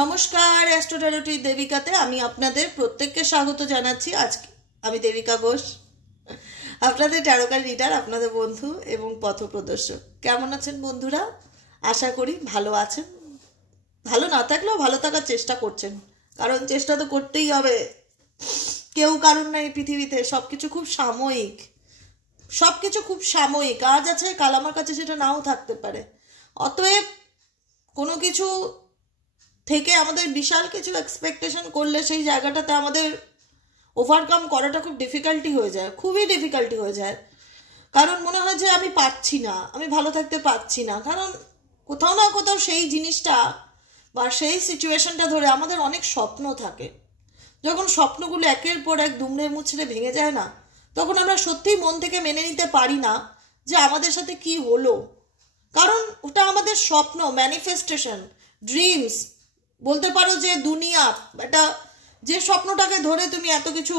নমস্কার, অ্যাস্ট্রোটারোটি দেবিকাতে আমি আপনাদের প্রত্যেককে স্বাগত জানাচ্ছি। আজকে আমি দেবিকা ঘোষ, আপনাদের ট্যারোকার রিডার, আপনাদের বন্ধু এবং পথপ্রদর্শক। কেমন আছেন বন্ধুরা? আশা করি ভালো আছেন। ভালো না থাকলেও ভালো থাকার চেষ্টা করছেন, কারণ চেষ্টা তো করতেই হবে। কেউ কারণ নাই পৃথিবীতে, সব কিছু খুব সাময়িক, সব কিছু খুব সাময়িক। আজ আছে, কাল আমার কাছে সেটা নাও থাকতে পারে। অতএব কোনো কিছু থেকে আমাদের বিশাল কিছু এক্সপেকটেশন করলে সেই জায়গাটাতে আমাদের ওভারকাম করাটা খুব ডিফিকাল্টি হয়ে যায়, খুবই ডিফিকাল্টি হয়ে যায়। কারণ মনে হয় যে আমি পারছি না, আমি ভালো থাকতে পারছি না। কারণ কোথাও না কোথাও সেই জিনিসটা বা সেই সিচুয়েশনটা ধরে আমাদের অনেক স্বপ্ন থাকে। যখন স্বপ্নগুলো একের পর এক দুমড়ে মুচড়ে ভেঙে যায় না, তখন আমরা সত্যিই মন থেকে মেনে নিতে পারি না যে আমাদের সাথে কি হলো। কারণ ওটা আমাদের স্বপ্ন, ম্যানিফেস্টেশন, ড্রিমস বলতে পারো, যে দুনিয়া। এটা যে স্বপ্নটাকে ধরে তুমি এত কিছু,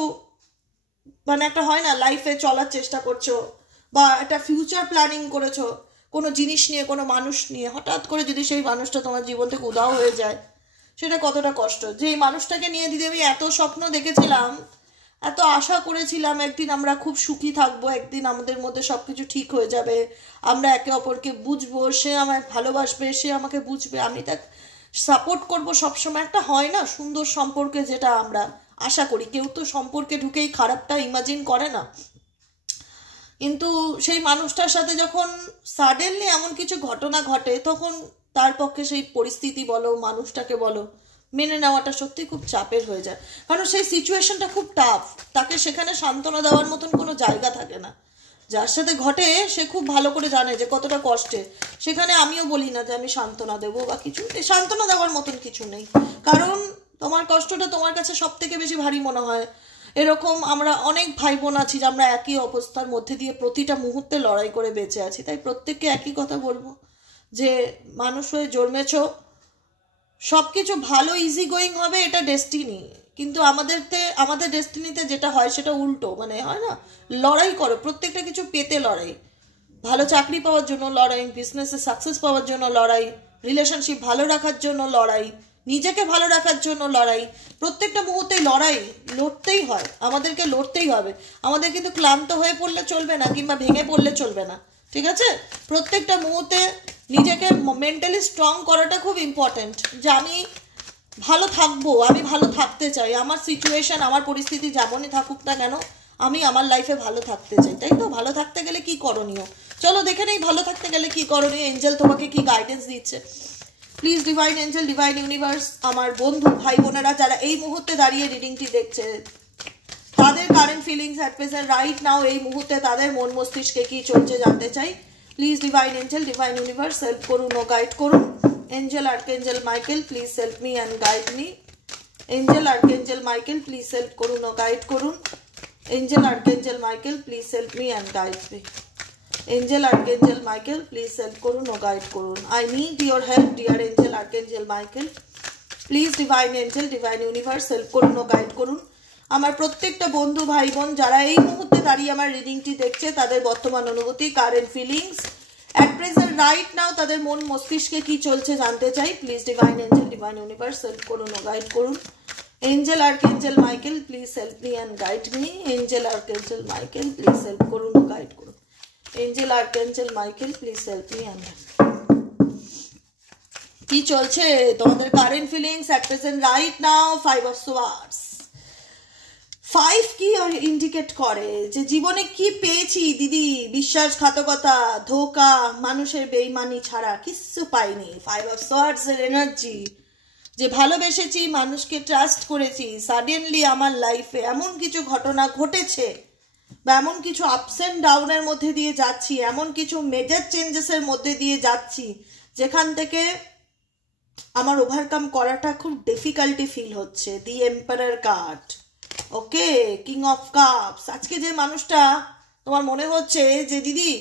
মানে একটা হয় না, লাইফে চলার চেষ্টা করছো বা একটা ফিউচার প্ল্যানিং করেছো কোনো জিনিস নিয়ে, কোনো মানুষ নিয়ে, হঠাৎ করে যদি সেই মানুষটা তোমার জীবন থেকে উধাও হয়ে যায়, সেটা কতটা কষ্ট। যে এই মানুষটাকে নিয়ে দিদি আমি এত স্বপ্ন দেখেছিলাম, এত আশা করেছিলাম একদিন আমরা খুব সুখী থাকবো, একদিন আমাদের মধ্যে সব কিছু ঠিক হয়ে যাবে, আমরা একে অপরকে বুঝবো, সে আমায় ভালোবাসবে, সে আমাকে বুঝবে, আমি তাকে সাপোর্ট করবো সবসময়। একটা হয় না সুন্দর সম্পর্কে, যেটা আমরা আশা করি। কেউ তো সম্পর্কে ঢুকেই খারাপটা ইমাজিন করে না। কিন্তু সেই মানুষটার সাথে যখন সাডেনলি এমন কিছু ঘটনা ঘটে, তখন তার পক্ষে সেই পরিস্থিতি বলো, মানুষটাকে বলো, মেনে নেওয়াটা সত্যি খুব চাপের হয়ে যায়। কারণ সেই সিচুয়েশনটা খুব টাফ, তাকে সেখানে সান্ত্বনা দেওয়ার মতন কোনো জায়গা থাকে না। যার সাথে ঘটে সে খুব ভালো করে জানে যে কতটা কষ্টে। সেখানে আমিও বলি না যে আমি সান্ত্বনা দেবো বা কিছু, সান্ত্বনা দেওয়ার মতন কিছু নেই। কারণ তোমার কষ্টটা তোমার কাছে সব থেকে বেশি ভারী মনে হয়। এরকম আমরা অনেক ভাই বোন আছি যে আমরা একই অবস্থার মধ্যে দিয়ে প্রতিটা মুহূর্তে লড়াই করে বেঁচে আছি। তাই প্রত্যেককে একই কথা বলবো যে মানুষ হয়ে জন্মেছ, সব কিছু ভালো ইজি গোয়িং হবে, এটা ডেস্টিনি। কিন্তু আমাদের ডেস্টিনিতে যেটা হয় সেটা উল্টো, মানে হয় না, লড়াই করো, প্রত্যেকটা কিছু পেতে লড়াই। ভালো চাকরি পাওয়ার জন্য লড়াই, বিজনেসে সাকসেস পাওয়ার জন্য লড়াই, রিলেশনশিপ ভালো রাখার জন্য লড়াই, নিজেকে ভালো রাখার জন্য লড়াই। প্রত্যেকটা মুহূর্তেই লড়াই, লড়তেই হয়, আমাদেরকে লড়তেই হবে। আমাদের কিন্তু ক্লান্ত হয়ে পড়লে চলবে না, কিংবা ভেঙে পড়লে চলবে না, ঠিক আছে? প্রত্যেকটা মুহূর্তে নিজেকে মেন্টালি স্ট্রং করাটা খুব ইম্পর্ট্যান্ট। যে আমি ভালো থাকবো, আমি ভালো থাকতে চাই, আমার সিচুয়েশন, আমার পরিস্থিতি যেমনই থাকুক না কেন, আমি আমার লাইফে ভালো থাকতে চাই। তাই তো? ভালো থাকতে গেলে কি করণীয়, চলো দেখে নেই। ভালো থাকতে গেলে কি করণীয়, এঞ্জেল তোমাকে কি গাইডেন্স দিচ্ছে। Please divine angel, divine universe, আমার বন্ধু ভাই বোনেরা যারা এই মুহূর্তে দাঁড়িয়ে রিডিংটি দেখছে, তাদের current feelings at present right now, এই মুহূর্তে তাদের মন মস্তিষ্কে কি চলছে জানতে চাই। Please divine angel, divine universe help করুন ও গাইড করুন। Angel archangel Michael please help me and guide me. Angel archangel Michael please help করুন ও গাইড করুন। Angel archangel Michael please help me and guide me. Angel archangel Michael please help করুন ও guide করুন। I need your help dear angel archangel Michael. Please divine angel, divine universe help করুন ও guide করুন। আমার প্রত্যেকটা বন্ধু ভাই বোন যারা এই মুহূর্তে দাঁড়িয়ে আমার রিডিংটি দেখছে, তাদের বর্তমান অনুভূতি, current feelings at present right now, তাদের মন মস্তিষ্কে কি চলছে জানতে চাই। Please divine angel, divine universe help করুন ও গাইড করুন। Angel archangel Michael please help me and guide me. Angel archangel Michael please help করুন ও গাইড করুন। Angel archangel Michael please help me and কি চলছে তোমাদের current feelings at present right now. 5 of swords. 5 কি indicate করে যে জীবনে কি পেয়েছি দিদি? বিশ্বাসঘাতকতা, ধোঁকা, মানুষের বেইমানি ছাড়া কিচ্ছু পাইনি। 5 অফ সোয়ার্ডস এর এনার্জি, যে ভালোবেসেছি, মানুষকে ট্রাস্ট করেছি, সাডেনলি আমার লাইফে এমন কিছু ঘটনা ঘটেছে বা এমন কিছু আপস অ্যান্ড ডাউনের মধ্যে দিয়ে যাচ্ছি, এমন কিছু মেজর চেঞ্জেসের মধ্যে দিয়ে যাচ্ছি যেখান থেকে আমার ওভারকাম করাটা খুব ডিফিকাল্টি ফিল হচ্ছে। The emperor card, okay, king of cups. আজকে যে মানুষটা তোমার মনে হচ্ছে যে দিদি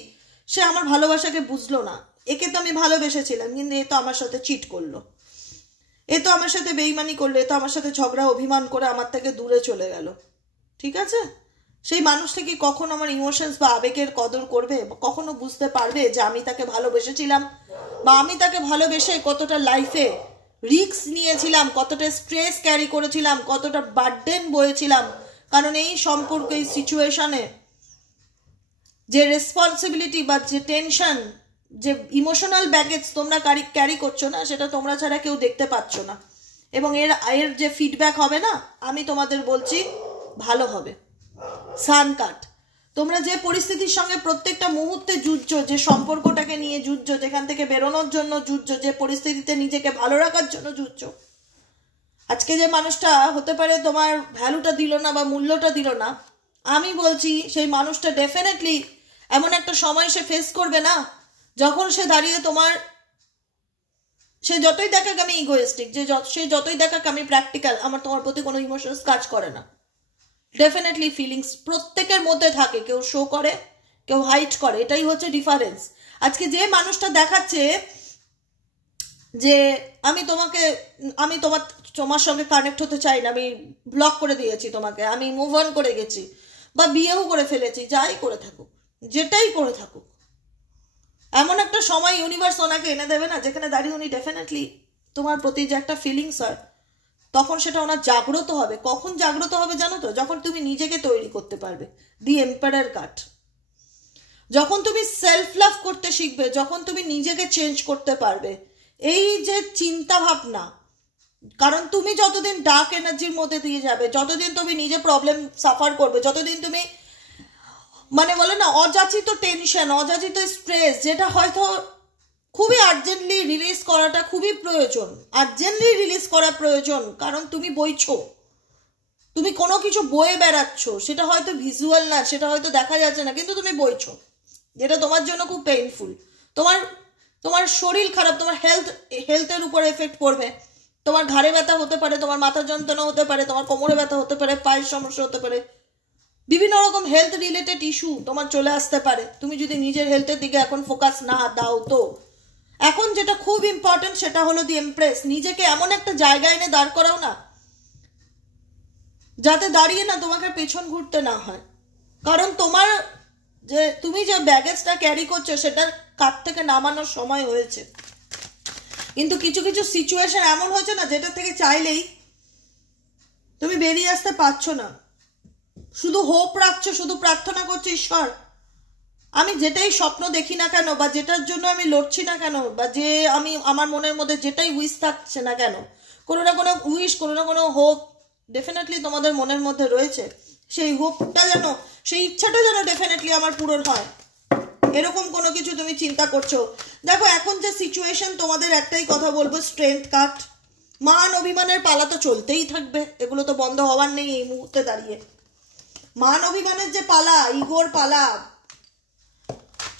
সে আমার ভালোবাসাকে বুঝলো না, একে তো আমি ভালোবেসেছিলাম কিন্তু এ তো আমার সাথে চিট করলো, এ তো আমার সাথে বেইমানি করলো, এ তো আমার সাথে ঝগড়া অভিমান করে আমার থেকে দূরে চলে গেল, ঠিক আছে? সেই মানুষটা কি কখনো আমার ইমোশনস বা আবেগের কদর করবে? কখনো বুঝতে পারবে যে আমি তাকে ভালোবেসেছিলাম বা আমি তাকে ভালোবেসে কতটা লাইফে রিস্ক নিয়েছিলাম, কতটা স্ট্রেস ক্যারি করেছিলাম, কতটা বার্ডেন বয়েছিলাম, কারণ এই সম্পর্ক, এই সিচুয়েশনে যে রেসপন্সিবিলিটি বা যে টেনশন, যে ইমোশনাল ব্যাগেজ তোমরা ক্যারি করছো না, সেটা তোমরা ছাড়া কেউ দেখতে পাচ্ছ না। এবং এর যে ফিডব্যাক হবে না, আমি তোমাদের বলছি ভালো হবে। সান কাট, তোমরা যে পরিস্থিতির সঙ্গে প্রত্যেকটা মুহূর্তে যুঝছো, যে সম্পর্কটাকে নিয়ে যুঝছো, যেখান থেকে বেরোনোর জন্য যুঝছো, যে পরিস্থিতিতে নিজেকে ভালো রাখার জন্য যুঝছো, আজকে যে মানুষটা হতে পারে তোমার ভ্যালুটা দিল না বা মূল্যটা দিল না, আমি বলছি সেই মানুষটা ডেফিনেটলি এমন একটা সময় সে ফেস করবে না, যখন সে দাঁড়িয়ে তোমার, সে যতই দেখাক আমি ইগোয়েস্টিক, সে যতই দেখাক আমি প্র্যাকটিক্যাল, আমার তোমার প্রতি কোনো ইমোশনস কাজ করে না, ডেফিনেটলি ফিলিংস প্রত্যেকের মধ্যে থাকে, কেউ শো করে, কেউ হাইড করে, এটাই হচ্ছে ডিফারেন্স। আজকে যে মানুষটা দেখাচ্ছে যে আমি তোমার সঙ্গে কানেক্ট হতে চাই না, আমি ব্লক করে দিয়েছি তোমাকে, আমি মুভ অন করে গেছি বা বিয়েও করে ফেলেছি, যাই করে থাকুক, যেটাই করে থাকুক, এমন একটা সময় ইউনিভার্স ওনাকে এনে দেবে না, যেখানে দাঁড়িয়ে উনি ডেফিনেটলি তোমার প্রতি যে একটা ফিলিংস হয়, তখন সেটা ওনার জাগ্রত হবে। কখন জাগ্রত হবে জানো তো? যখন তুমি নিজেকে তৈরি করতে পারবে। দি এম্পায়ার কার্ড, যখন তুমি সেলফ লাভ করতে শিখবে, যখন তুমি নিজেকে চেঞ্জ করতে পারবে, এই যে চিন্তা ভাবনা, কারণ তুমি যতদিন ডার্ক এনার্জির মধ্যে দিয়ে যাবে, যতদিন তুমি নিজে প্রবলেম সাফার করবে, যতদিন তুমি মানে বলে না অযাচিত টেনশন, অযাচিত স্ট্রেস, যেটা হয়তো খুবই আর্জেন্টলি রিলিজ করাটা খুবই প্রয়োজন, আর্জেন্টলি রিলিজ করা প্রয়োজন, কারণ তুমি বইছো, তুমি কোনো কিছু বয়ে বেড়াচ্ছ, সেটা হয়তো ভিজুয়াল না, সেটা হয়তো দেখা যাচ্ছে না, কিন্তু তুমি বইছো, যেটা তোমার জন্য খুব পেইনফুল। তোমার শরীর খারাপ, তোমার হেলথের উপর এফেক্ট পড়বে, তোমার ঘাড়ে ব্যথা হতে পারে, তোমার মাথা যন্ত্রণা হতে পারে, তোমার কোমরে ব্যথা হতে পারে, পায়ের সমস্যা হতে পারে, বিভিন্ন রকম হেলথ রিলেটেড ইস্যু তোমার চলে আসতে পারে, তুমি যদি নিজের হেলথের দিকে এখন ফোকাস না দাও। তো এখন যেটা খুব ইম্পর্টেন্ট সেটা হলো দি এমপ্রেস, নিজেকে এমন একটা জায়গায় এনে দাঁড় করাও না, যাতে দাঁড়িয়ে না তোমাকে পেছন ঘুরতে না হয়, কারণ তুমি যে ব্যাগেজটা ক্যারি করছো সেটার কাঁধ থেকে নামানোর সময় হয়েছে। কিন্তু কিছু কিছু সিচুয়েশন এমন হয়েছে না, যেটা থেকে চাইলেই তুমি বেরিয়ে আসতে পারছো না, শুধু হোপ রাখছো, শুধু প্রার্থনা করছো, ঈশ্বর আমি যেটাই স্বপ্ন দেখি না কেন, বা যেটার জন্য আমি লড়ছি না কেন, বা যে আমার মনের মধ্যে যেটাই উইশ থাকছে না কেন, কোনো না কোনো উইশ, কোনো না কোনো হোপ ডেফিনেটলি তোমাদের মনের মধ্যে রয়েছে, সেই হোপটা যেন, সেই ইচ্ছাটা যেন ডেফিনেটলি আমার পূরণ হয়, এরকম কোনো কিছু তুমি চিন্তা করছো। দেখো এখন যে সিচুয়েশন, তোমাদের একটাই কথা বলবো, স্ট্রেংথ কাট, মান অভিমানের পালা তো চলতেই থাকবে, এগুলো তো বন্ধ হওয়ার নেই এই মুহূর্তে দাঁড়িয়ে। মান অভিমানের যে পালা, ইগোর পালা,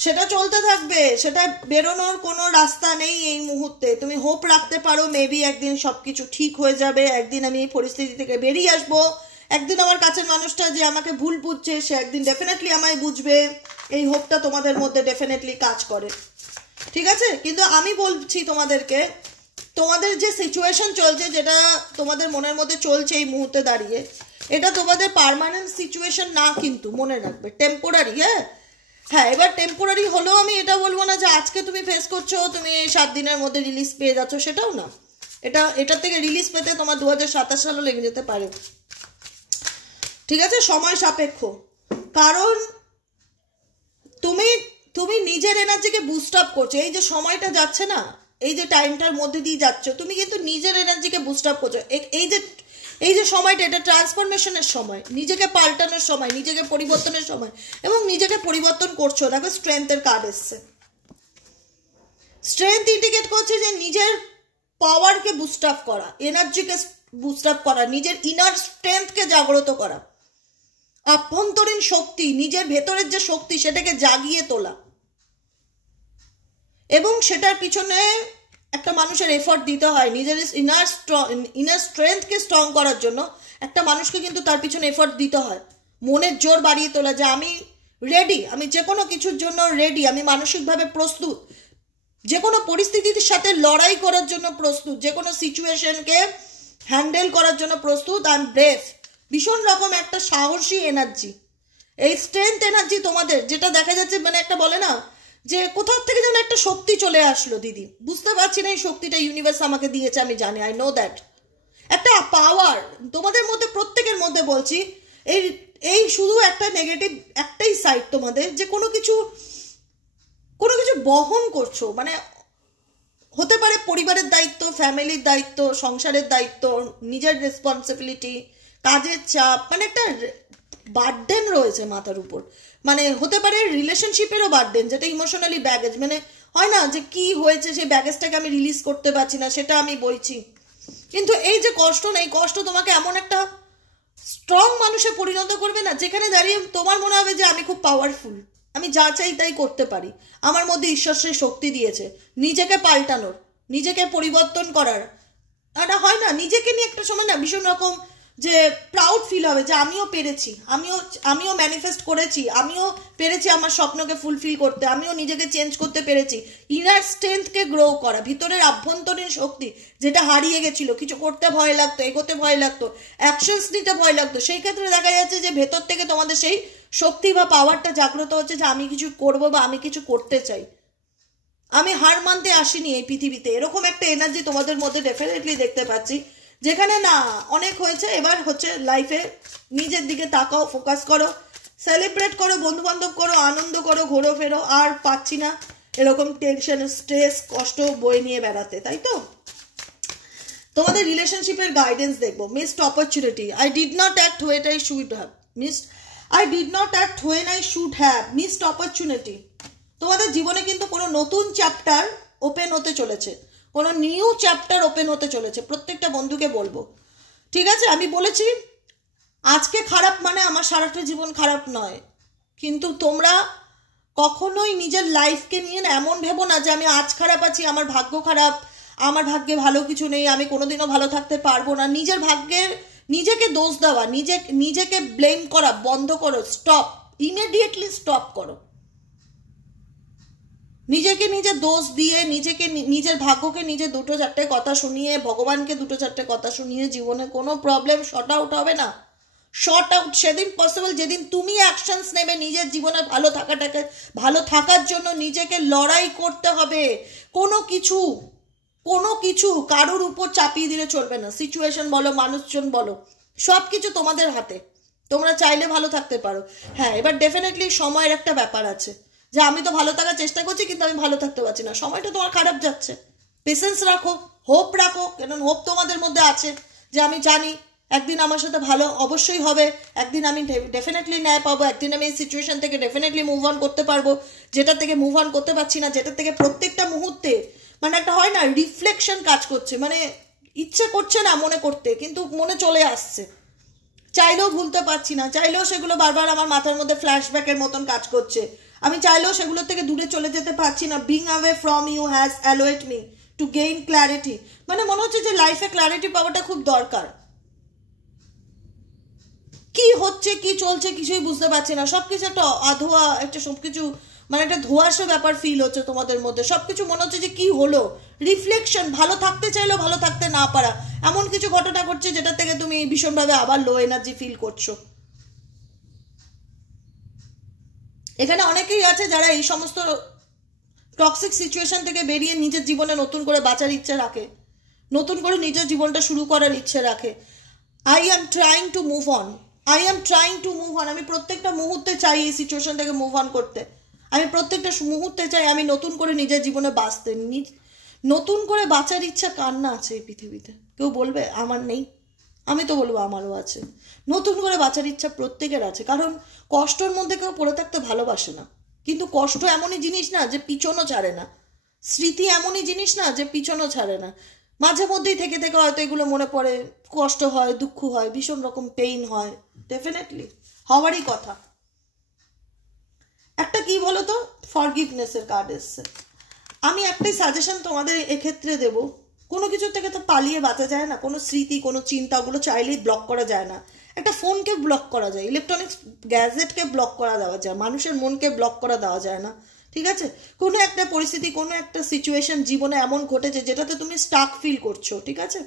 সেটা চলতে থাকবে, সেটা বেরোনোর কোনো রাস্তা নেই এই মুহূর্তে। তুমি হোপ রাখতে পারো মেবি একদিন সবকিছু ঠিক হয়ে যাবে, একদিন আমি এই পরিস্থিতি থেকে বেরিয়ে আসবো, একদিন আমার কাছের মানুষটা যে আমাকে ভুল বুঝছে সে একদিন ডেফিনেটলি আমায় বুঝবে, এই হোপটা তোমাদের মধ্যে ডেফিনেটলি কাজ করে, ঠিক আছে। কিন্তু আমি বলছি তোমাদেরকে, তোমাদের যে সিচুয়েশন চলছে, যেটা তোমাদের মনের মধ্যে চলছে এই মুহূর্তে দাঁড়িয়ে, এটা তোমাদের পার্মানেন্ট সিচুয়েশন না, কিন্তু মনে রাখবে টেম্পোরারি। হ্যাঁ, এবার টেম্পোরারি হলেও আমি এটা বলবো না যে আজকে তুমি ফেস করছো, তুমি 7 দিনের মধ্যে রিলিজ পেয়ে যাচ্ছ, সেটাও না। এটার থেকে রিলিজ পেতে তোমার 2027 সালও লেগে যেতে পারে, ঠিক আছে, সময় সাপেক্ষ। কারণ তুমি নিজের এনার্জিকে বুস্ট আপ করছো, এই যে সময়টা যাচ্ছে না, এই যে টাইমটার মধ্যে দিয়ে যাচ্ছ, তুমি কিন্তু নিজের এনার্জিকে বুস্ট আপ করছো। এই যে সময়টা, এটা ট্রান্সফরমেশনের সময়, নিজেকে পাল্টানোর সময়, নিজেকে পরিবর্তনের সময়, এবং নিজেকে পরিবর্তন করছো। দেখো স্ট্রেংথের কার্ড এসছে, স্ট্রেংথ ইন্ডিকেট করছে যে নিজের পাওয়ারকে বুস্ট আপ করা, এনার্জিকে বুস্ট আপ করা, নিজের ইনার স্ট্রেংথকে জাগ্রত করা, আভ্যন্তরীণ শক্তি, নিজের ভেতরের যে শক্তি সেটাকে জাগিয়ে তোলা, এবং সেটার পিছনে একটা মানুষের এফর্ট দিতে হয়। নিজের ইনার স্ট্রেংথকে স্ট্রং করার জন্য একটা মানুষকে কিন্তু তার পিছনে এফর্ট দিতে হয়, মনের জোর বাড়িয়ে তোলা, যে আমি রেডি, আমি যে কোনো কিছুর জন্য রেডি, আমি মানসিকভাবে প্রস্তুত, যে কোনো পরিস্থিতির সাথে লড়াই করার জন্য প্রস্তুত, যে কোনো সিচুয়েশনকে হ্যান্ডেল করার জন্য প্রস্তুত, অ্যান্ড ব্রেভ, ভীষণ রকম একটা সাহসী এনার্জি, এই স্ট্রেংথ এনার্জি তোমাদের, যেটা দেখা যাচ্ছে মানে একটা বলে না যে কোথাও থেকে যেন একটা শক্তি চলে আসলো দিদি, বুঝতে পারছি না এই শক্তিটা ইউনিভার্স আমাকে দিয়েছে, আমি জানি, আই নো দ্যাট একটা পাওয়ার তোমাদের মধ্যে, প্রত্যেকের মধ্যে বলছি। এই এই শুধু একটা নেগেটিভ একটাই সাইড তোমাদের, যে কোনো কিছু বহন করছো, মানে হতে পারে পরিবারের দায়িত্ব, ফ্যামিলির দায়িত্ব, সংসারের দায়িত্ব, নিজের রেসপন্সিবিলিটি, কাজের চাপ, মানে একটা বার্ডেন রয়েছে মাথার উপর। মানে হতে পারে রিলেশনশিপেরও বার্ডেন, যেটা ইমোশনালি ব্যাগেজ, মানে হয় না যে কি হয়েছে সেই ব্যাগেজটাকে আমি রিলিজ করতে পারছি না, সেটা আমি বইছি। কিন্তু এই যে কষ্ট নেই, কষ্ট তোমাকে এমন একটা স্ট্রং মানুষে পরিণত করবে না, যেখানে দাঁড়িয়ে তোমার মনে হবে যে আমি খুব পাওয়ারফুল, আমি যা চাই তাই করতে পারি, আমার মধ্যে ঈশ্বর সেই শক্তি দিয়েছে নিজেকে পাল্টানোর, নিজেকে পরিবর্তন করার। এটা হয় না, নিজেকে নিয়ে একটা সময় না ভীষণ রকম যে প্রাউড ফিল হবে যে আমিও পেরেছি, আমিও ম্যানিফেস্ট করেছি, আমিও পেরেছি আমার স্বপ্নকে ফুলফিল করতে, আমিও নিজেকে চেঞ্জ করতে পেরেছি। ইনার স্ট্রেংথকে গ্রো করা, ভিতরের আভ্যন্তরীণ শক্তি যেটা হারিয়ে গেছিল, কিছু করতে ভয় লাগতো, এগোতে ভয় লাগতো, অ্যাকশনস নিতে ভয় লাগতো, সেই ক্ষেত্রে দেখা যাচ্ছে যে ভেতর থেকে তোমাদের সেই শক্তি বা পাওয়ারটা জাগ্রত হচ্ছে যে আমি কিছু করবো বা আমি কিছু করতে চাই, আমি হার মানতে আসিনি এই পৃথিবীতে। এরকম একটা এনার্জি তোমাদের মধ্যে ডেফিনেটলি দেখতে পাচ্ছি, যেখানে না অনেক হয়েছে, এবার হচ্ছে লাইফে নিজের দিকে তাকাও, ফোকাস করো, সেলিব্রেট করো, বন্ধু বান্ধব করো, আনন্দ করো, ঘোরো ফেরো। আর পাচ্ছি না এরকম টেনশন, স্ট্রেস, কষ্ট বয়ে নিয়ে বেড়াতে, তাই তো? তোমাদের রিলেশনশিপের গাইডেন্স দেখবো। Missed opportunity, I did not act when I should have missed, I did not act when I should have missed opportunity. তোমাদের জীবনে কিন্তু কোনো নতুন চ্যাপ্টার ওপেন হতে চলেছে, কোনো নিউ চ্যাপ্টার ওপেন হতে চলেছে, প্রত্যেকটা বন্ধুকে বলবো, ঠিক আছে? আমি বলেছি আজকে খারাপ মানে আমার সারাটা জীবন খারাপ নয়, কিন্তু তোমরা কখনোই নিজের লাইফকে নিয়ে না এমন ভেবো না যে আমি আজ খারাপ আছি, আমার ভাগ্য খারাপ, আমার ভাগ্যে ভালো কিছু নেই, আমি কোনোদিনও ভালো থাকতে পারবো না। নিজের ভাগ্যের নিজেকে দোষ দেওয়া, নিজেকে ব্লেম করা বন্ধ করো, স্টপ, ইমিডিয়েটলি স্টপ করো। নিজেকে নিজে দোষ দিয়ে, নিজের ভাগ্যকে নিজে দুটো চারটে কথা শুনিয়ে, ভগবানকে দুটো চারটে কথা শুনিয়ে জীবনে কোনো প্রবলেম শর্ট আউট হবে না। শর্ট আউট সেদিন পসিবল যেদিন তুমি অ্যাকশনস নেবে নিজের জীবনে ভালো থাকার জন্য। নিজেকে লড়াই করতে হবে, কোনো কিছু কারোর উপর চাপিয়ে দিলে চলবে না। সিচুয়েশন বলো, মানুষজন বলো, সব কিছু তোমাদের হাতে, তোমরা চাইলে ভালো থাকতে পারো। হ্যাঁ, এবার ডেফিনেটলি সময়ের একটা ব্যাপার আছে, যে আমি তো ভালো থাকার চেষ্টা করছি কিন্তু আমি ভালো থাকতে পারছি না, সময়টা তোমার খারাপ যাচ্ছে। পেশেন্স রাখো, হোপ রাখো, কারণ হোপ তোমাদের মধ্যে আছে যে আমি জানি একদিন আমার সাথে ভালো অবশ্যই হবে, একদিন আমি ডেফিনেটলি ন্যায় পাবো, একদিন আমি এই সিচুয়েশন থেকে ডেফিনেটলি মুভ অন করতে পারবো, যেটা থেকে মুভ অন করতে পারছি না, যেটা থেকে প্রত্যেকটা মুহূর্তে মানে একটা হয় না রিফ্লেকশন কাজ করছে, মানে ইচ্ছে করছে না মনে করতে, কিন্তু মনে চলে আসছে, চাইলেও ভুলতে পারছি না, চাইলেও সেগুলো বারবার আমার মাথার মধ্যে ফ্ল্যাশব্যাকের মতন কাজ করছে, আমি চাইলেও সেগুলো থেকে দূরে চলে যেতে পারছি না। Being away from you has allowed me to gain clarity, মানে মনে হচ্ছে যে লাইফে ক্ল্যারিটি পাওয়াটা খুব দরকার। কি হচ্ছে, কি চলছে কিছুই বুঝতে পারছি না, সবকিছু একটা আধোয়া, একটা সবকিছু মানে একটা ধোঁয়াশা ব্যাপার ফিল হচ্ছে তোমাদের মধ্যে। সবকিছু মনে হচ্ছে যে কি হলো, রিফ্লেকশন, ভালো থাকতে চাইলেও ভালো থাকতে না পারা, এমন কিছু ঘটনা ঘটছে যেটা থেকে তুমি ভীষণভাবে আবার লো এনার্জি ফিল করছো। এখানে অনেকেই আছে যারা এই সমস্ত টক্সিক সিচুয়েশন থেকে বেরিয়ে নিজের জীবনে নতুন করে বাঁচার ইচ্ছে রাখে, নতুন করে নিজের জীবনটা শুরু করার ইচ্ছে রাখে। I am trying to move on, I am trying to move on. আমি প্রত্যেকটা মুহূর্তে চাই এই সিচুয়েশন থেকে মুভ অন করতে, আমি প্রত্যেকটা মুহূর্তে চাই আমি নতুন করে নিজের জীবনে বাঁচতে। নতুন করে বাঁচার ইচ্ছা কার না আছে এই পৃথিবীতে? কেউ বলবে আমার নেই? আমি তো বলবো আমারও আছে। নতুন করে বাঁচার ইচ্ছা প্রত্যেকের আছে, কারণ কষ্টের মধ্যে কেউ পড়ে থাকতে ভালোবাসে না, কিন্তু কষ্ট এমনই জিনিস না যে পিছনও ছাড়ে না, স্মৃতি এমনই জিনিস না যে পিছনও ছাড়ে না। মাঝে মধ্যেই থেকে থেকে হয়তো এগুলো মনে পড়ে, কষ্ট হয়, দুঃখ হয়, ভীষণ রকম পেইন হয়, ডেফিনেটলি হওয়ারই কথা। একটা কি বলতো, ফরগিভনেসের কার্ড এসছে। আমি একটাই সাজেশন তোমাদের এক্ষেত্রে দেব, কোনো কিছু থেকে তো পালিয়ে বাঁচা যায় না, কোনো স্মৃতি, কোনো চিন্তা, ওগুলো চাইলেই ব্লক করা যায় না। একটা ফোনকে ব্লক করা যায়, ইলেকট্রনিক্স গ্যাজেটকে ব্লক করা দেওয়া যায়, মানুষের মনকে ব্লক করা দেওয়া যায় না, ঠিক আছে? কোনো একটা পরিস্থিতি, কোনো একটা সিচুয়েশন জীবনে এমন ঘটেছে যেটাতে তুমি স্টাক ফিল করছো, ঠিক আছে,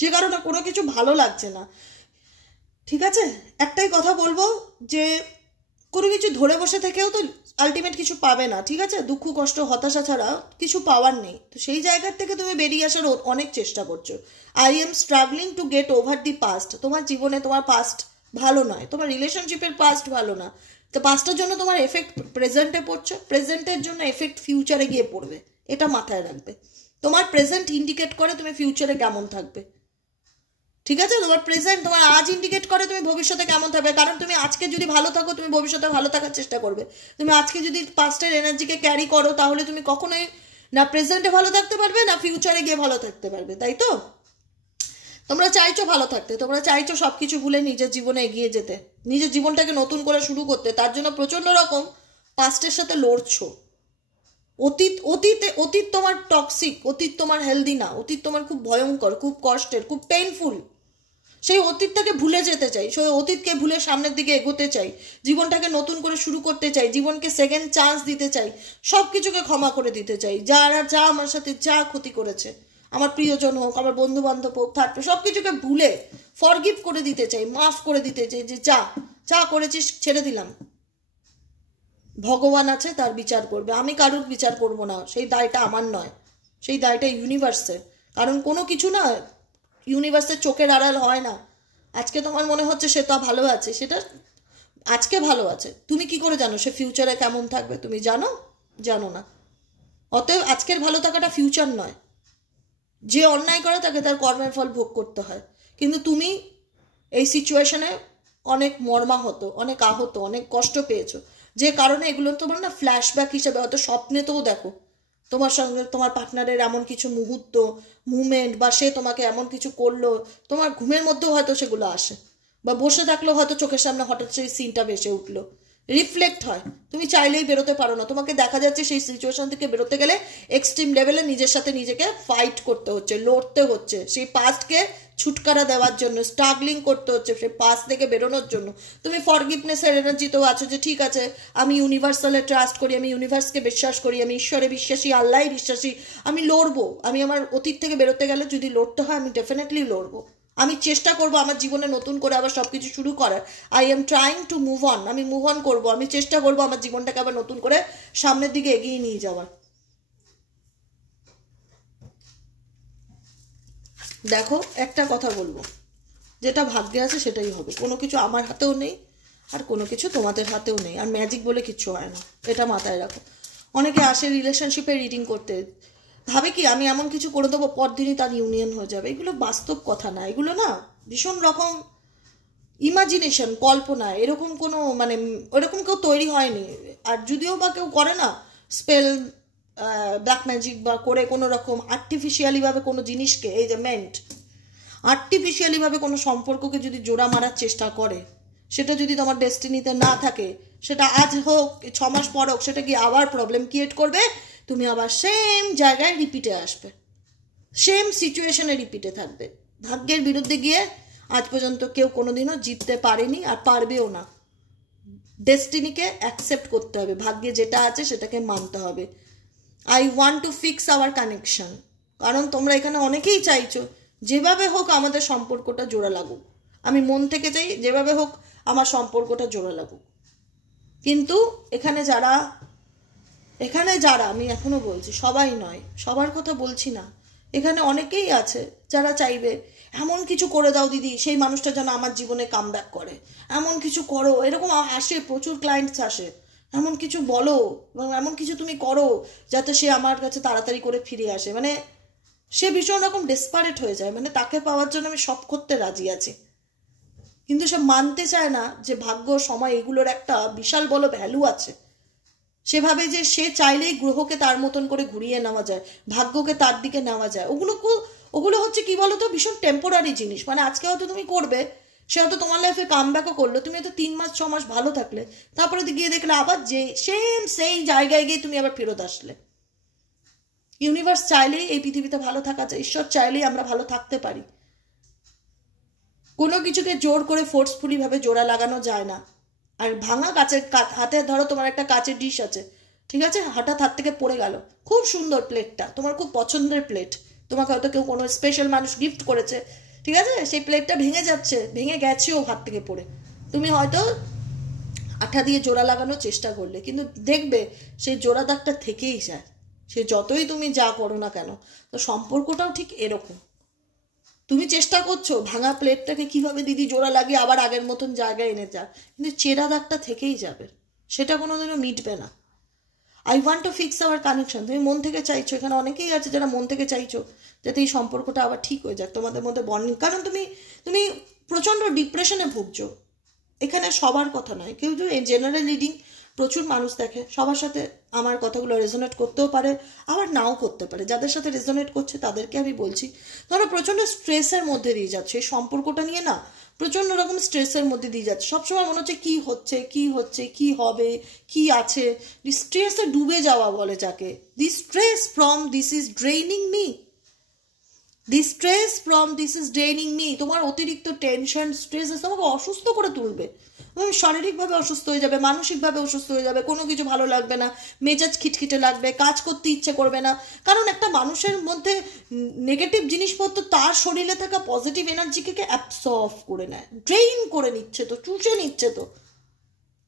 যে কারণে কোনো কিছু ভালো লাগছে না, ঠিক আছে? একটাই কথা বলবো যে কোনো কিছু ধরে বসে থেকেও তো আলটিমেট কিছু পাবে না, ঠিক আছে? দুঃখ কষ্ট হতাশা ছাড়া কিছু পাওয়ার নেই। তো সেই জায়গার থেকে তুমি বেরিয়ে আসার অনেক চেষ্টা করছো। I am struggling to get over the past. তোমার জীবনে তোমার পাস্ট ভালো নয়, তোমার রিলেশনশিপের পাস্ট ভালো না, তো পাস্টের জন্য তোমার এফেক্ট প্রেজেন্টে পড়ছো, প্রেজেন্টের জন্য এফেক্ট ফিউচারে গিয়ে পড়বে, এটা মাথায় রাখবে। তোমার প্রেজেন্ট ইন্ডিকেট করে তুমি ফিউচারে কেমন থাকবে, ঠিক আছে? তোমার প্রেজেন্ট, তোমার আজ ইন্ডিকেট করে তুমি ভবিষ্যতে কেমন থাকবে। কারণ তুমি আজকে যদি ভালো থাকো, তুমি ভবিষ্যতে ভালো থাকার চেষ্টা করবে। তুমি আজকে যদি পাস্টের এনার্জিকে ক্যারি করো, তাহলে তুমি কখনোই না প্রেজেন্টে ভালো থাকতে পারবে, না ফিউচারে গিয়ে ভালো থাকতে পারবে, তাই তো? তোমরা চাইছো ভালো থাকতে, তোমরা চাইছো সব কিছু ভুলে নিজের জীবনে এগিয়ে যেতে, নিজের জীবনটাকে নতুন করে শুরু করতে। তার জন্য প্রচণ্ড রকম পাস্টের সাথে লড়ছো। অতীত তোমার টক্সিক, অতীত তোমার হেলদি না, অতীত তোমার খুব ভয়ঙ্কর, খুব কষ্টের, খুব পেইনফুল। সেই অতীতটাকে ভুলে যেতে চাই, সেই অতীতকে ভুলে সামনের দিকে এগোতে চাই, জীবনটাকে নতুন করে শুরু করতে চাই, জীবনকে সেকেন্ড চান্স দিতে চাই, সব কিছুকে ক্ষমা করে দিতে চাই। যারা যা আমার সাথে যা ক্ষতি করেছে, আমার প্রিয়জন হোক, আমার বন্ধু বান্ধব হোক, থাকবে, সব কিছুকে ভুলে ফরগিভ করে দিতে চাই, মাফ করে দিতে চাই, যে যা যা করেছিস ছেড়ে দিলাম, ভগবান আছে, তার বিচার করবে, আমি কারুর বিচার করব না, সেই দায়টা আমার নয়, সেই দায়টা ইউনিভার্সের। কারণ কোনো কিছু না ইউনিভার্সের চোখের আড়াল হয় না। আজকে তোমার মনে হচ্ছে সে তা ভালো আছে, সেটা আজকে ভালো আছে, তুমি কি করে জানো সে ফিউচারে কেমন থাকবে? তুমি জানো? জানো না। অতএব আজকের ভালো থাকাটা ফিউচার নয়। যে অন্যায় করে তাকে তার কর্মের ফল ভোগ করতে হয়। কিন্তু তুমি এই সিচুয়েশনে অনেক মর্মাহত, অনেক আহত, অনেক কষ্ট পেয়েছো, যে কারণে এগুলো তোমার না ফ্ল্যাশব্যাক হিসেবে হয়তো স্বপ্নেতেও দেখো। তোমার সঙ্গে তোমার পার্টনারের এমন কিছু মুহূর্ত, মুভমেন্ট, বা সে তোমাকে এমন কিছু করলো, তোমার ঘুমের মধ্যেও হয়তো সেগুলো আসে, বা বসে থাকলেও হয়তো চোখের সামনে হঠাৎ সেই সিনটা ভেসে উঠলো, রিফ্লেক্ট হয়। তুমি চাইলেই বেরোতে পারো না, তোমাকে দেখা যাচ্ছে সেই সিচুয়েশন থেকে বেরোতে গেলে এক্সট্রিম লেভেলে নিজের সাথে নিজেকে ফাইট করতে হচ্ছে, লড়তে হচ্ছে, সেই পাস্টকে ছুটকারা দেওয়ার জন্য স্ট্রাগলিং করতে হচ্ছে, সেই পাস্ট থেকে বেরোনোর জন্য। তুমি ফরগিভনেসের এনার্জিতেও আছো, যে ঠিক আছে আমি ইউনিভার্সালে ট্রাস্ট করি, আমি ইউনিভার্সকে বিশ্বাস করি, আমি ঈশ্বরে বিশ্বাসী, আল্লাহ বিশ্বাসী, আমি লড়বো। আমি আমার অতীত থেকে বেরোতে গেলে যদি লড়তে হয়, আমি ডেফিনেটলি লড়বো। আমি চেষ্টা করব আমার জীবনে নতুন করে আবার সবকিছু শুরু করার। I am trying to move on, আমি মুভ অন করবো, আমি চেষ্টা করবো আমার জীবনটাকে আবার নতুন করে সামনের দিকে এগিয়ে নিয়ে যাওয়ার। দেখো, একটা কথা বলবো, যেটা ভাগ্যে আছে সেটাই হবে। কোনো কিছু আমার হাতেও নেই, আর কোনো কিছু তোমাদের হাতেও নেই, আর ম্যাজিক বলে কিচ্ছু হয় না, এটা মাথায় রাখো। অনেকে আসে রিলেশনশিপে রিডিং করতে, ভাবে কি আমি এমন কিছু করে দেবো পরদিনই তার ইউনিয়ন হয়ে যাবে। এগুলো বাস্তব কথা না, এগুলো না ভীষণ রকম ইমাজিনেশন, কল্পনা, এরকম কোনো মানে ওরকম কেউ তৈরি হয়নি। আর যদিও বা কেউ করে না স্পেল, ব্ল্যাক ম্যাজিক বা করে কোনো রকম আর্টিফিশিয়ালিভাবে কোনো জিনিসকে, এই যে মেন্ট আর্টিফিশিয়ালিভাবে কোনো সম্পর্ককে যদি জোড়া মারার চেষ্টা করে, সেটা যদি তোমার ডেস্টিনিতে না থাকে, সেটা আজ হোক 6 মাস পর হোক, সেটা কি আবার প্রবলেম ক্রিয়েট করবে। তুমি আবার সেম জায়গায় রিপিটে আসবে, সেম সিচুয়েশনে রিপিটে থাকবে। ভাগ্যের বিরুদ্ধে গিয়ে আজ পর্যন্ত কেউ কোনোদিনও জিততে পারেনি, আর পারবেও না। ডেস্টিনিকে অ্যাকসেপ্ট করতে হবে, ভাগ্যে যেটা আছে সেটাকে মানতে হবে। I want to fix hour connection. কারণ তোমরা এখানে অনেকেই চাইছো যেভাবে হোক আমাদের সম্পর্কটা জোড়া লাগুক। আমি মন থেকে চাই যেভাবে হোক আমার সম্পর্কটা জোড়া লাগুক। কিন্তু এখানে যারা আমি এখনো বলছি, সবাই নয়, সবার কথা বলছি না, এখানে অনেকেই আছে যারা চাইবে এমন কিছু করে দাও দিদি, সেই মানুষটা যেন আমার জীবনে কামব্যাক করে, এমন কিছু করো। এরকম আসে, প্রচুর ক্লায়েন্টস আসে, এমন কিছু বলো এবং এমন কিছু তুমি করো যাতে সে আমার কাছে তাড়াতাড়ি করে ফিরে আসে। মানে সে ভীষণ রকম ডেসপারেট হয়ে যায়, মানে তাকে পাওয়ার জন্য আমি সব করতে রাজি আছি। কিন্তু সে মানতে চায় না যে ভাগ্য, সময়, এগুলোর একটা বিশাল বড় ভ্যালু আছে। সেভাবে যে সে চাইলেই গ্রহকে তার মতন করে ঘুরিয়ে নেওয়া যায়, ভাগ্যকে তার দিকে নেওয়া যায়। ওগুলো হচ্ছে কি বলতো, ভীষণ টেম্পোরারি জিনিস। মানে আজকে হয়তো তুমি করবে, সে হয়তো তোমার লাইফে কামব্যাকও করলো, তুমি হয়তো 3 মাস 6 মাস ভালো থাকলে, তারপরে গিয়ে দেখলে আবার যে সেই জায়গায় গিয়ে তুমি আবার ফেরত আসলে। ইউনিভার্স চাইলেই এই পৃথিবীতে ভালো থাকা যায়, ঈশ্বর চাইলেই আমরা ভালো থাকতে পারি। কোনো কিছুকে জোর করে ফোর্সফুলি ভাবে জোড়া লাগানো যায় না। আর ভাঙা কাচের হাতে, ধরো তোমার একটা কাচের ডিশ আছে, ঠিক আছে, হঠাৎ হাত থেকে পড়ে গেল, খুব সুন্দর প্লেটটা, তোমার খুব পছন্দের প্লেট, তোমাকে হয়তো কেউ কোনো স্পেশাল মানুষ গিফট করেছে, ঠিক আছে, সেই প্লেটটা ভেঙে গেছেও হাত থেকে পড়ে। তুমি হয়তো আঠা দিয়ে জোড়া লাগানোর চেষ্টা করলে, কিন্তু দেখবে সেই জোড়া দাগটা থেকেই যায়, সে যতই তুমি যা করো না কেন। তো সম্পর্কটাও ঠিক এরকম, তুমি চেষ্টা করছো ভাঙা প্লেটটাকে কিভাবে দিদি জোড়া লাগিয়ে আবার আগের মতন জায়গায় এনে যা, কিন্তু চেরা দাগটা থেকেই যাবে, সেটা কোনোদিনও মিটবে না। I want to fix hour connection, তুমি মন থেকে চাইছো, এখানে অনেকেই আছে যারা মন থেকে চাইছো যাতে এই সম্পর্কটা আবার ঠিক হয়ে যাক, তোমাদের মধ্যে বন্ডিং। কারণ তুমি প্রচণ্ড ডিপ্রেশনে ভুগছো, এখানে সবার কথা নয়, কেউ যদি জেনারেল রিডিং প্রচুর মানুষ দেখে, সবার সাথে আমার কথাগুলো রেজোনেট করতেও পারে, আবার নাও করতে পারে। যাদের সাথে রেজোনেট করছে তাদেরকে আমি বলছি, ধরো প্রচণ্ড স্ট্রেসের মধ্যে দিয়ে যাচ্ছে এই সম্পর্কটা নিয়ে না, প্রচণ্ড রকম স্ট্রেসের মধ্যে দিয়ে যাচ্ছে, সবসময় মনে হচ্ছে কি হচ্ছে কি হচ্ছে কি হবে কি আছে, স্ট্রেসে ডুবে যাওয়া বলে যাকে। This stress from this is ড্রেইনিং me, this stress from this is ড্রেইনিং me. তোমার অতিরিক্ত টেনশন স্ট্রেস তোমাকে অসুস্থ করে তুলবে, তুমি শারীরিকভাবে অসুস্থ হয়ে যাবে, মানসিকভাবে অসুস্থ হয়ে যাবে, কোনো কিছু ভালো লাগবে না, মেজাজ খিটখিটে লাগবে, কাজ করতে ইচ্ছে করবে না। কারণ একটা মানুষের মধ্যে নেগেটিভ জিনিসপত্র তার শরীরে থাকা পজিটিভ এনার্জিকে অ্যাবসর্ব করে নেয়, ড্রেইন করে নিচ্ছে, তো চুষে নিচ্ছে। তো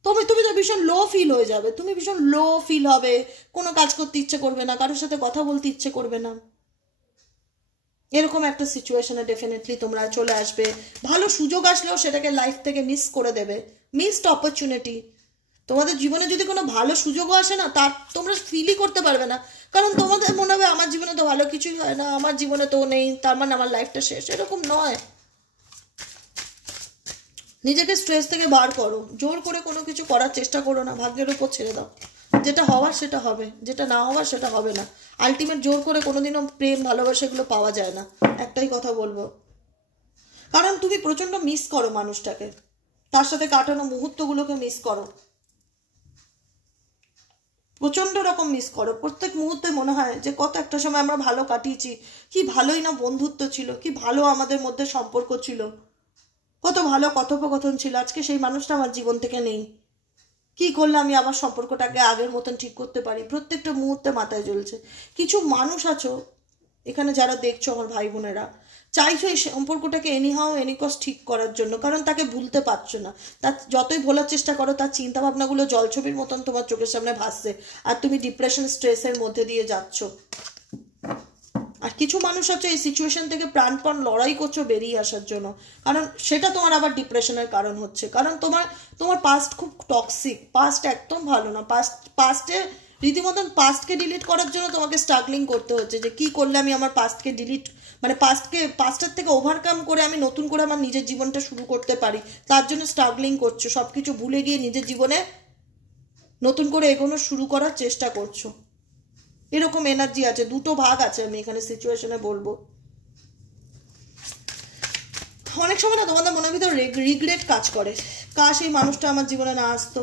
তুমি তো ভীষণ লো ফিল হয়ে যাবে, তুমি ভীষণ লো ফিল হবে, কোনো কাজ করতে ইচ্ছে করবে না, কারোর সাথে কথা বলতে ইচ্ছে করবে না। এরকম একটা সিচুয়েশনে ডেফিনেটলি তোমরা চলে আসবে। ভালো সুযোগ আসলেও সেটাকে লাইফ থেকে মিস করে দেবে, মিসড অপরচুনিটি। তোমাদের জীবনে যদি কোনো ভালো সুযোগও আসে না, তার তোমরা ফিলই করতে পারবে না, কারণ তোমাদের মনে হবে আমার জীবনে তো ভালো কিছুই হয় না, আমার জীবনে তো নেই, তার মানে আমার লাইফটা শেষ। এরকম নয়, নিজেকে স্ট্রেস থেকে বার করো, জোর করে কোনো কিছু করার চেষ্টা করো না, ভাগ্যের উপর ছেড়ে দাও, যেটা হওয়ার সেটা হবে, যেটা না হওয়ার সেটা হবে না। আলটিমেট জোর করে কোনোদিনও প্রেম ভালোবাসা এগুলো পাওয়া যায় না, একটাই কথা বলবো। কারণ তুমি প্রচণ্ড মিস করো মানুষটাকে, তার সাথে কাটানো মুহূর্তগুলোকে মিস করো, প্রচণ্ড রকম মিস করো। প্রত্যেক মুহূর্তে মনে হয় যে কত একটা সময় আমরা ভালো কাটিয়েছি, কি ভালোই না বন্ধুত্ব ছিল, কি ভালো আমাদের মধ্যে সম্পর্ক ছিল, কত ভালো কথোপকথন ছিল, আজকে সেই মানুষটা আমার জীবন থেকে নেই। কি করলে আমি আবার সম্পর্কটাকে আগের মতন ঠিক করতে পারি, প্রত্যেকটা মুহূর্তে মাথায় জ্বলছে। কিছু মানুষ আছো এখানে যারা দেখছো আমার ভাই বোনেরা, চাইছো এই সম্পর্কটাকে এনিহাও এনিকস ঠিক করার জন্য, কারণ তাকে ভুলতে পারছো না। তার যতই ভোলার চেষ্টা করো তার চিন্তা ভাবনাগুলো জলছবির মতন তোমার চোখের সামনে ভাসছে, আর তুমি ডিপ্রেশন স্ট্রেসের মধ্যে দিয়ে যাচ্ছ। আর কিছু মানুষ আছে এই সিচুয়েশন থেকে প্রাণপণ লড়াই করছো বেরিয়ে আসার জন্য, কারণ সেটা তোমার আবার ডিপ্রেশনের কারণ হচ্ছে, কারণ তোমার পাস্ট খুব টক্সিক, পাস্ট একদম ভালো না, পাস্টে রীতিমতন পাস্টকে ডিলিট করার জন্য তোমাকে স্ট্রাগলিং করতে হচ্ছে, যে কি করলে আমি আমার পাস্টকে ডিলিট, মানে পাস্টের থেকে ওভারকাম করে আমি নতুন করে আমার নিজের জীবনটা শুরু করতে পারি, তার জন্য স্ট্রাগলিং করছো, সবকিছু ভুলে গিয়ে নিজের জীবনে নতুন করে এগোনো শুরু করার চেষ্টা করছো। এরকম এনার্জি আছে, দুটো ভাগ আছে আমি এখানে সিচুয়েশনে বলবো। অনেক সময় না তোমাদের মনের ভিতর রিগ্রেট কাজ করে, কাশ এই মানুষটা আমার জীবনে না আসতো,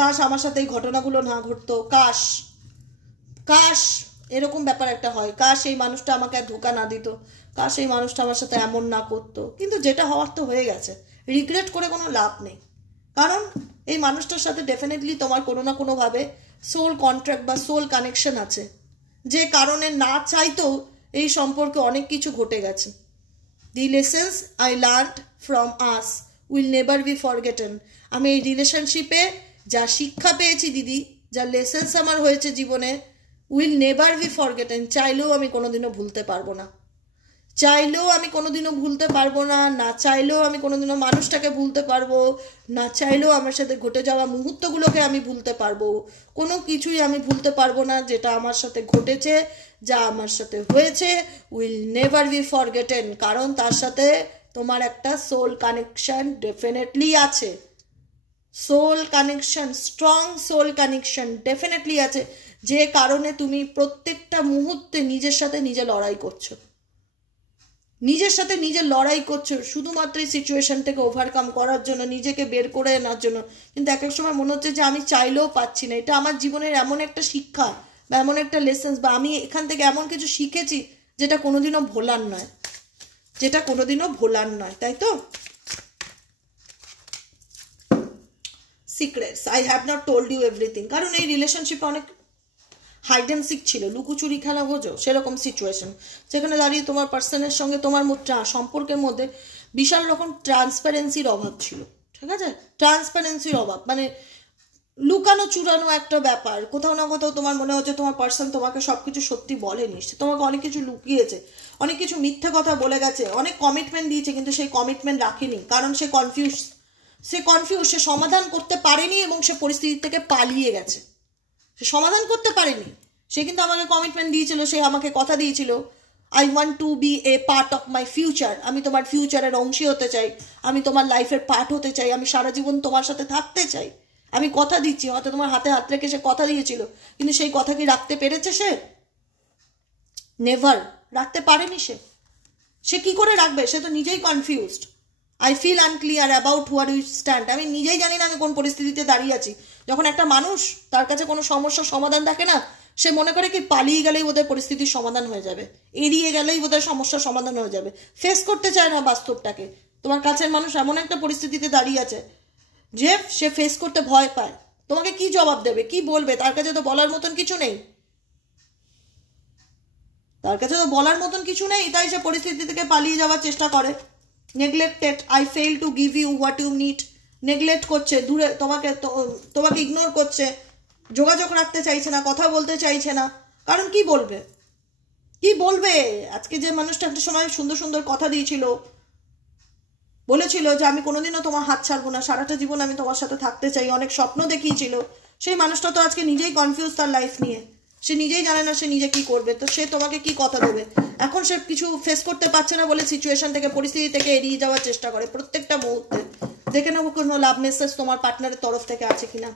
কাশ আমার সাথে এই ঘটনাগুলো না ঘটতো, কাশ এরকম ব্যাপার একটা হয়, কাশ এই মানুষটা আমাকে আর ধোকা না দিত, কাশ এই মানুষটা আমার সাথে এমন না করতো। কিন্তু যেটা হওয়ার তো হয়ে গেছে, রিগ্রেট করে কোনো লাভ নেই, কারণ এই মানুষটার সাথে ডেফিনেটলি তোমার কোনো না কোনোভাবে সোল কন্ট্রাক্ট বা সোল কানেকশন আছে, যে কারণে না চাইতেও এই সম্পর্কে অনেক কিছু ঘটে গেছে। The lessons I learned from us will never be forgotten. আমি এই রিলেশনশিপে যা শিক্ষা পেয়েছি দিদি, যা লেসেন্স আমার হয়েছে জীবনে, উইল নেভার বি ফরগেটেন, চাইলেও আমি কোনোদিনও ভুলতে পারবো না, চাইলেও আমি কোনোদিনও ভুলতে পারবো না, না চাইলেও আমি কোনোদিনও মানুষটাকে ভুলতে পারবো না, চাইলেও আমার সাথে ঘটে যাওয়া মুহূর্তগুলোকে আমি ভুলতে পারবো, কোনো কিছুই আমি ভুলতে পারবো না যেটা আমার সাথে ঘটেছে, যা আমার সাথে হয়েছে, উইল নেভার বি ফরগেটেন। কারণ তার সাথে তোমার একটা সোল কানেকশন ডেফিনেটলি আছে, soul connection, strong soul connection definitely আছে, যে কারণে তুমি প্রত্যেকটা মুহূর্তে নিজের সাথে নিজে লড়াই করছো, নিজের সাথে নিজে লড়াই করছো শুধুমাত্র এই সিচুয়েশন থেকে ওভারকাম করার জন্য, নিজেকে বের করে আনার জন্য। কিন্তু এক এক সময় মনে হচ্ছে যে আমি চাইলেও পাচ্ছি না, এটা আমার জীবনের এমন একটা শিক্ষা বা এমন একটা লেসেন্স, বা আমি এখান থেকে এমন কিছু শিখেছি যেটা কোনোদিনও ভোলার নয়, যেটা কোনোদিনও ভোলার নয়, তাই তো? Secrets, I have not told you everything. কারণ এই রিলেশনশিপে অনেক হাইড অ্যান্ড সিক ছিল, লুকোচুরি খেলা বোঝো, সেরকম সিচুয়েশন, যেখানে দাঁড়িয়ে তোমার পার্সনের সঙ্গে তোমার সম্পর্কের মধ্যে বিশাল রকম ট্রান্সপারেন্সির অভাব ছিল, ঠিক আছে? ট্রান্সপারেন্সির অভাব, মানে লুকানো চুরানো একটা ব্যাপার, কোথাও না কোথাও তোমার মনে হচ্ছে তোমার পার্সন তোমাকে সবকিছু সত্যি বলেনি, সে তোমাকে অনেক কিছু লুকিয়েছে, অনেক কিছু মিথ্যে কথা বলে গেছে, অনেক কমিটমেন্ট দিয়েছে কিন্তু সেই কমিটমেন্ট রাখেনি, কারণ সে কনফিউজ, সে সমাধান করতে পারেনি এবং সে পরিস্থিতি থেকে পালিয়ে গেছে, সে সমাধান করতে পারেনি। সে কিন্তু আমাকে কমিটমেন্ট দিয়েছিল, সে আমাকে কথা দিয়েছিল, I want to be a part of my future, আমি তোমার ফিউচারের অংশী হতে চাই, আমি তোমার লাইফের পার্ট হতে চাই, আমি সারা জীবন তোমার সাথে থাকতে চাই, আমি কথা দিচ্ছি। হয়তো তোমার হাতে হাত রেখে সে কথা দিয়েছিল, কিন্তু সেই কথা কি রাখতে পেরেছে সে? নেভার, রাখতে পারেনি সে। সে কি করে রাখবে? সে তো নিজেই confused. I feel unclear about where we stand. আমি নিজেই জানি না আমি কোন পরিস্থিতিতে দাঁড়িয়ে আছি। যখন একটা মানুষ তার কাছে কোনো সমস্যার সমাধান থাকে না, সে মনে করে কি পালিয়ে গেলেই বোধহয় পরিস্থিতির সমাধান হয়ে যাবে, এড়িয়ে গেলেই বোধহয় সমস্যার সমাধান হয়ে যাবে, ফেস করতে চায় না বাস্তবটাকে। তোমার কাছের মানুষ এমন একটা পরিস্থিতিতে দাঁড়িয়ে আছে যে সে ফেস করতে ভয় পায়। তোমাকে কি জবাব দেবে, কি বলবে? তার কাছে তো বলার মতন কিছু নেই, তার কাছে তো বলার মতন কিছু নেই, তাই সে পরিস্থিতি থেকে পালিয়ে যাওয়ার চেষ্টা করে। Neglected, I fail to give you what you need. Neglect করছে, দূরে তোমাকে ইগনোর করছে, যোগাযোগ রাখতে চাইছে না, কথা বলতে চাইছে না। কারণ কি বলবে, কি বলবে? আজকে যে মানুষটা একটা সময় সুন্দর সুন্দর কথা দিয়েছিল, বলেছিল যে আমি কোনোদিনও তোমার হাত ছাড়বো না, সারাটা জীবন আমি তোমার সাথে থাকতে চাই, অনেক স্বপ্ন দেখিয়েছিল, সেই মানুষটা তো আজকে নিজেই কনফিউজ তার লাইফ নিয়ে। সে নিজেই জানে না সে নিজে কি করবে, তো সে তোমাকে কি কথা দেবে? এখন সে কিছু ফেস করতে পারছে না বলে সিচুয়েশন থেকে, পরিস্থিতি থেকে এড়িয়ে যাওয়ার চেষ্টা করে প্রত্যেকটা মুহূর্তে। দেখে নেবো কোনো লাভ মেসেজ তোমার পার্টনারের তরফ থেকে আছে কিনা।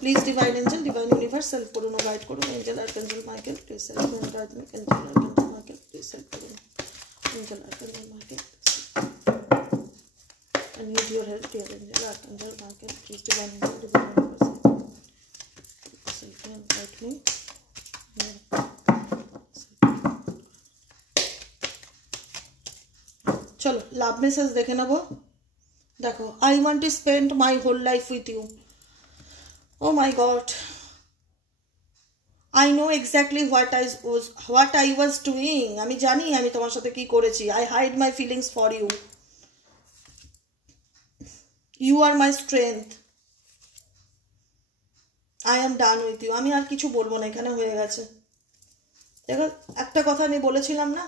Please divine angel, divine universe help করুন, গাইড করুন। Angel archangel Michael please help করুন, guide me. Angel archangel Michael please help করুন। Angel Archangel Michael, I need your help, dear Angel Archangel Michael, please divine angel, divine universe, help me, guide me. চলো লাভ message দেখে নেবো। দেখো, I want to spend my whole life with you. Oh my God, I know exactly what I was doing. আমি জানি আমি তোমার সাথে কি করেছি। I hide my feelings for you. You are my strength. I am done with you. আমি আর কিছু বলবো না, এখানে হয়ে গেছে। দেখো, একটা কথা আমি বলেছিলাম না,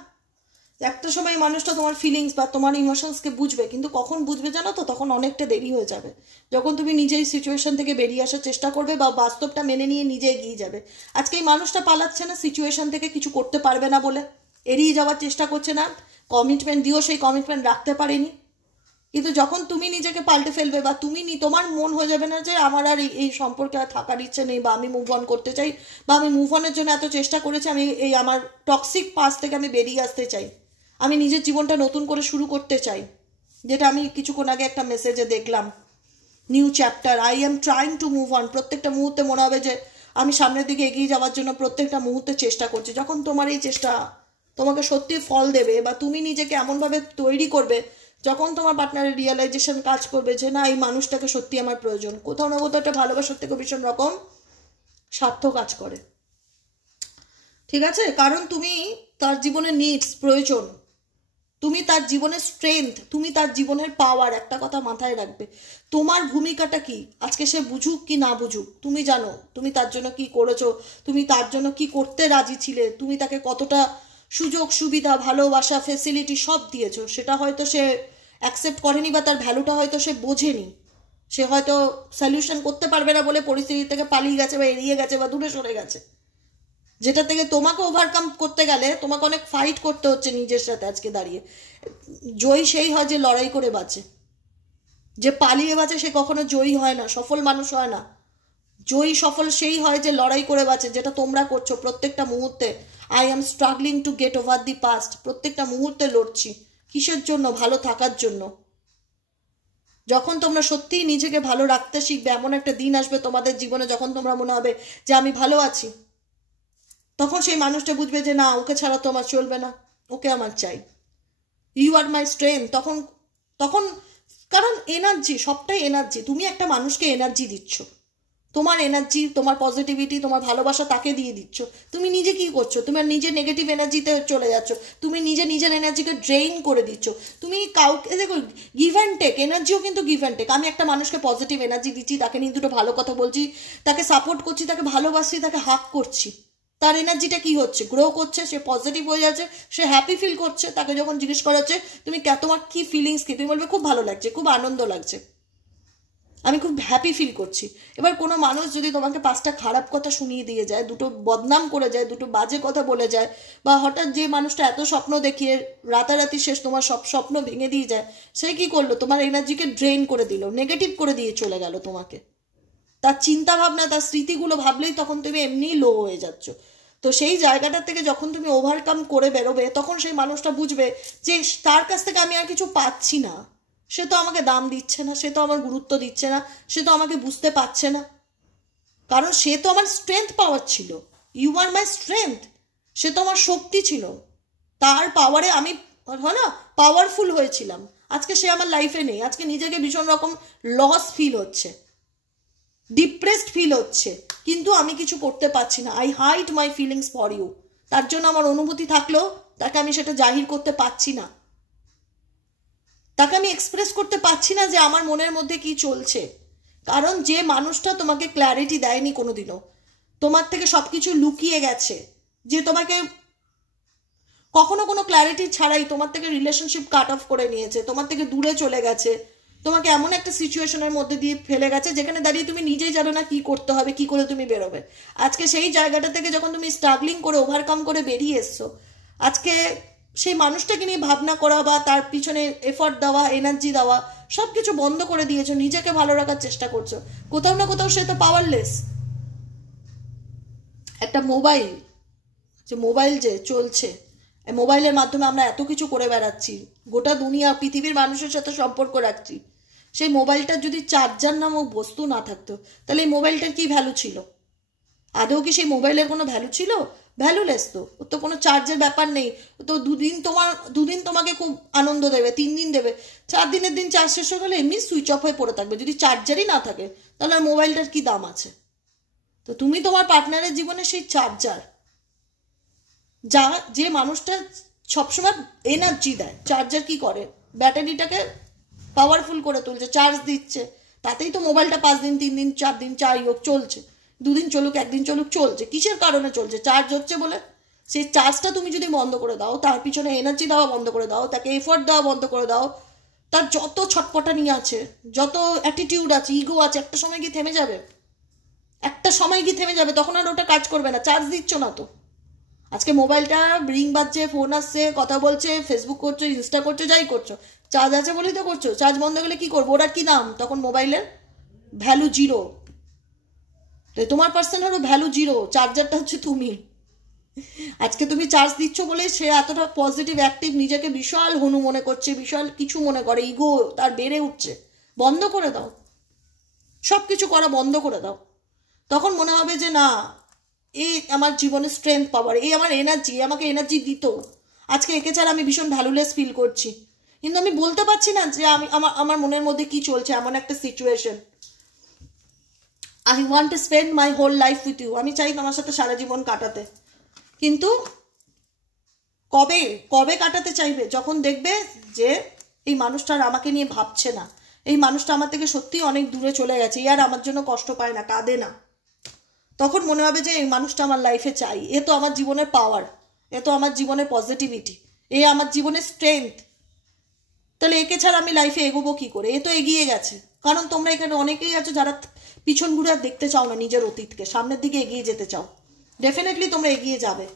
একটা সময় মানুষটা তোমার ফিলিংস বা তোমার ইমোশনসকে বুঝবে, কিন্তু কখন বুঝবে জানো তো? তখন অনেকটা দেরি হয়ে যাবে, যখন তুমি নিজেই সিচুয়েশন থেকে বেরিয়ে আসার চেষ্টা করবে বা বাস্তবটা মেনে নিয়ে নিজে এগিয়ে যাবে। আজকে এই মানুষটা পালাচ্ছে না সিচুয়েশন থেকে, কিছু করতে পারবে না বলে এড়িয়ে যাওয়ার চেষ্টা করছে না, কমিটমেন্ট দিও সেই কমিটমেন্ট রাখতে পারেনি। কিন্তু যখন তুমি নিজেকে পাল্টে ফেলবে বা তোমার মন হয়ে যাবে না যে আমার আর এই সম্পর্কে আর থাকার ইচ্ছে নেই, বা আমি মুভ অন করতে চাই, বা আমি মুভ অনের জন্য এত চেষ্টা করেছি, আমি এই আমার টক্সিক পাস থেকে আমি বেরিয়ে আসতে চাই, আমি নিজের জীবনটা নতুন করে শুরু করতে চাই, যেটা আমি কিছুক্ষণ আগে একটা মেসেজে দেখলাম, new chapter, I am trying to move on. প্রত্যেকটা মুহূর্তে মনে হবে যে আমি সামনের দিকে এগিয়ে যাওয়ার জন্য প্রত্যেকটা মুহূর্তে চেষ্টা করছি। যখন তোমার এই চেষ্টা তোমাকে সত্যি ফল দেবে, বা তুমি নিজেকে এমনভাবে তৈরি করবে যখন তোমার পার্টনারের রিয়েলাইজেশন কাজ করবে যে না, এই মানুষটাকে সত্যি আমার প্রয়োজন, কোথাও না কোথাও একটা ভালোবাসার থেকে ভীষণ রকম স্বার্থ কাজ করে, ঠিক আছে? কারণ তুমি তার জীবনে নিডস, প্রয়োজন, তুমি তার জীবনের স্ট্রেংথ, তুমি তার জীবনের পাওয়ার। একটা কথা মাথায় রাখবে, তোমার ভূমিকাটা কি, আজকে সে বুঝুক কি না বুঝুক, তুমি জানো তুমি তার জন্য কি করেছো, তুমি তার জন্য কি করতে রাজি ছিলে, তুমি তাকে কতটা সুযোগ সুবিধা, ভালোবাসা, ফেসিলিটি সব দিয়েছো। সেটা হয়তো সে অ্যাকসেপ্ট করেনি, বা তার ভ্যালুটা হয়তো সে বোঝেনি, সে হয়তো সলিউশন করতে পারবে না বলে পরিস্থিতি থেকে পালিয়ে গেছে, বা এড়িয়ে গেছে, বা দূরে সরে গেছে, যেটা থেকে তোমাকে ওভারকাম করতে গেলে তোমাকে অনেক ফাইট করতে হচ্ছে নিজের সাথে। আজকে দাঁড়িয়ে জয়ী সেই হয় যে লড়াই করে বাঁচে, যে পালিয়ে বাঁচে সে কখনো জয়ী হয় না, সফল মানুষ হয় না। জয়ী সফল সেই হয় যে লড়াই করে বাঁচে, যেটা তোমরা করছো প্রত্যেকটা মুহূর্তে। I am struggling to get over the past, প্রত্যেকটা মুহূর্তে লড়ছি। কিসের জন্য? ভালো থাকার জন্য। যখন তোমরা সত্যিই নিজেকে ভালো রাখতে শিখবে, এমন একটা দিন আসবে তোমাদের জীবনে যখন তোমরা মনে হবে যে আমি ভালো আছি, তখন সেই মানুষটা বুঝবে যে না, ওকে ছাড়া তো আমার চলবে না, ওকে আমার চাই। You are my strength. তখন তখন কারণ এনার্জি, সবটাই এনার্জি। তুমি একটা মানুষকে এনার্জি দিচ্ছ, তোমার এনার্জি, তোমার পজিটিভিটি, তোমার ভালোবাসা তাকে দিয়ে দিচ্ছ। তুমি নিজে কি করছো? তোমার নিজের নেগেটিভ এনার্জিতে চলে যাচ্ছ, তুমি নিজের এনার্জিকে ড্রেইন করে দিচ্ছ। তুমি কাউকে দেখো, গিভ অ্যান্ড টেক, এনার্জিও কিন্তু গিভ অ্যান্ড টেক। আমি একটা মানুষকে পজিটিভ এনার্জি দিচ্ছি, তাকে নিয়ে দুটো ভালো কথা বলছি, তাকে সাপোর্ট করছি, তাকে ভালোবাসছি, তাকে হাক করছি, তার এনার্জিটা কি হচ্ছে? গ্রো করছে, সে পজিটিভ হয়ে যাচ্ছে, সে হ্যাপি ফিল করছে। তাকে যখন জিজ্ঞেস করা হচ্ছে তুমি তোমার কি ফিলিংস কি, তুমি বলবে খুব ভালো লাগছে, খুব আনন্দ লাগছে, আমি খুব হ্যাপি ফিল করছি। এবার কোনো মানুষ যদি তোমাকে 5টা খারাপ কথা শুনিয়ে দিয়ে যায়, দুটো বদনাম করে যায়, দুটো বাজে কথা বলে যায়, বা হঠাৎ যে মানুষটা এত স্বপ্ন দেখিয়ে রাতারাতি শেষ তোমার সব স্বপ্ন ভেঙে দিয়ে যায়, সে কি করলো? তোমার এনার্জিকে ড্রেন করে দিল, নেগেটিভ করে দিয়ে চলে গেল তোমাকে। তার চিন্তা ভাবনা, তার স্মৃতিগুলো ভাবলেই তখন তুমি এমনি লো হয়ে যাচ্ছ। তো সেই জায়গাটা থেকে যখন তুমি ওভারকাম করে বেরোবে, তখন সেই মানুষটা বুঝবে যে তার কাছ থেকে আমি আর কিছু পাচ্ছি না, সে তো আমাকে দাম দিচ্ছে না, সে তো আমার গুরুত্ব দিচ্ছে না, সে তো আমাকে বুঝতে পারছে না, কারণ সে তো আমার স্ট্রেংথ পাওয়ার ছিল। ইউ আর মাই স্ট্রেংথ, সে তো আমার শক্তি ছিল, তার পাওয়ারে আমি হয় না পাওয়ারফুল হয়েছিলাম। আজকে সে আমার লাইফে নেই, আজকে নিজেকে ভীষণ রকম লস ফিল হচ্ছে, ডিপ্রেসড ফিল হচ্ছে, কিন্তু আমি কিছু করতে পারছি না। I hide my feelings for you. তার জন্য আমার অনুভূতি থাকলেও তাকে আমি সেটা জাহির করতে পারছি না, তাকে আমি এক্সপ্রেস করতে পারছি না যে আমার মনের মধ্যে কি চলছে। কারণ যে মানুষটা তোমাকে ক্ল্যারিটি দেয়নি কোনোদিনও, তোমার থেকে সবকিছু লুকিয়ে গেছে, যে তোমাকে কখনো কোনো ক্ল্যারিটি ছাড়াই তোমার থেকে রিলেশনশিপ কাট অফ করে নিয়েছে, তোমার থেকে দূরে চলে গেছে, তোমাকে এমন একটা সিচুয়েশনের মধ্যে দিয়ে ফেলে গেছে যেখানে দাঁড়িয়ে তুমি নিজেই জানো না কি করতে হবে, কি করে তুমি বেরোবে। আজকে সেই জায়গাটা থেকে যখন তুমি স্ট্রাগলিং করে ওভারকাম করে বেরিয়ে এসছো, আজকে সেই মানুষটাকে নিয়ে ভাবনা করা বা তার পিছনে এফর্ট দেওয়া, এনার্জি দেওয়া, সব কিছু বন্ধ করে দিয়েছো, নিজেকে ভালো রাখার চেষ্টা করছো। কোথাও না কোথাও সে তো পাওয়ারলেস। একটা মোবাইল যে চলছে, মোবাইলের মাধ্যমে আমরা এত কিছু করে বেড়াচ্ছি, গোটা দুনিয়া পৃথিবীর মানুষের সাথে সম্পর্ক রাখছি, সেই মোবাইলটার যদি চার্জার নামক বস্তু না থাকতো, তাহলে এই মোবাইলটার কি ভ্যালু ছিল? আদৌ কি সেই মোবাইলের কোনো ভ্যালু ছিল? ভ্যালুলেস তো। ওর তো কোনো চার্জের ব্যাপার নেই। তো দুদিন তোমাকে খুব আনন্দ দেবে, 3 দিন দেবে, 4 দিনের দিন চার্জ শেষ হয়ে গেলে এমনি সুইচ অফ হয়ে পড়ে থাকবে। যদি চার্জারই না থাকে তাহলে আর মোবাইলটার কি দাম আছে? তো তুমি তোমার পার্টনারের জীবনে সেই চার্জার, যে মানুষটা সবসময় এনার্জি দেয়। চার্জার কি করে? ব্যাটারিটাকে পাওয়ারফুল করে তুলছে, চার্জ দিচ্ছে, তাতেই তো মোবাইলটা 5 দিন, 3 দিন, 4 দিন, যাই হোক চলছে। 2 দিন চলুক, 1 দিন চলুক, চলছে। কিসের কারণে চলছে? চার্জ হচ্ছে বলে। সেই চার্জটা তুমি যদি বন্ধ করে দাও, তার পিছনে এনার্জি দেওয়া বন্ধ করে দাও, তাকে এফোর্ট দেওয়া বন্ধ করে দাও, তার যত ছটপটানি আছে, যত অ্যাটিটিউড আছে, ইগো আছে, একটা সময় গিয়ে থেমে যাবে। তখন আর ওটা কাজ করবে না। চার্জ দিচ্ছ না তো। আজকে মোবাইলটা রিং বাজছে, ফোন আসছে, কথা বলছে, ফেসবুক করছো, ইনস্টা করছো, যাই করছো, চার্জ আছে বলেই তো করছো। চার্জ বন্ধ গেলে কি করবো? ওটার কি দাম তখন? মোবাইলের ভ্যালু 0। তো তোমার পার্সন হলো ভ্যালু 0, চার্জারটা হচ্ছে তুমি। আজকে তুমি চার্জ দিচ্ছ বলে সে এতটা পজিটিভ অ্যাক্টিভ, নিজেকে বিশাল হনু মনে করছে, বিশাল কিছু মনে করে, ইগো তার বেড়ে উঠছে। বন্ধ করে দাও, সব কিছু করা বন্ধ করে দাও। তখন মনে হবে যে না, এই আমার জীবনে স্ট্রেংথ পাওয়ার, এই আমার এনার্জি, আমাকে এনার্জি দিত। আজকে একে ছাড়া আমি ভীষণ ভ্যালুলেস ফিল করছি, কিন্তু আমি বলতে পারছি না যে আমি আমার মনের মধ্যে কি চলছে। এমন একটা situation, I want to spend my whole life with you. আমি চাই তোমার সাথে সারা জীবন কাটাতে, কিন্তু কবে কাটাতে চাইবে? যখন দেখবে যে এই মানুষটা আমাকে নিয়ে ভাবছে না, এই মানুষটা আমার থেকে সত্যিই অনেক দূরে চলে গেছে, আর আমার জন্য কষ্ট পায় না, কাঁদে না, তখন মনে হবে যে এই মানুষটা আমার লাইফে চাই। এ তো আমার জীবনের পাওয়ার, এ তো আমার জীবনের পজিটিভিটি, এ আমার জীবনের স্ট্রেংথ। তাহলে একে ছাড়া আমি লাইফে এগোবো কি করে? এ তো এগিয়ে গেছে। কারণ তোমরা এখানে অনেকেই আছো যারা পিছন ঘুরে আর দেখতে চাও না, নিজের অতীতকে, সামনের দিকে এগিয়ে যেতে চাও। ডেফিনেটলি তোমরা এগিয়ে যাবে।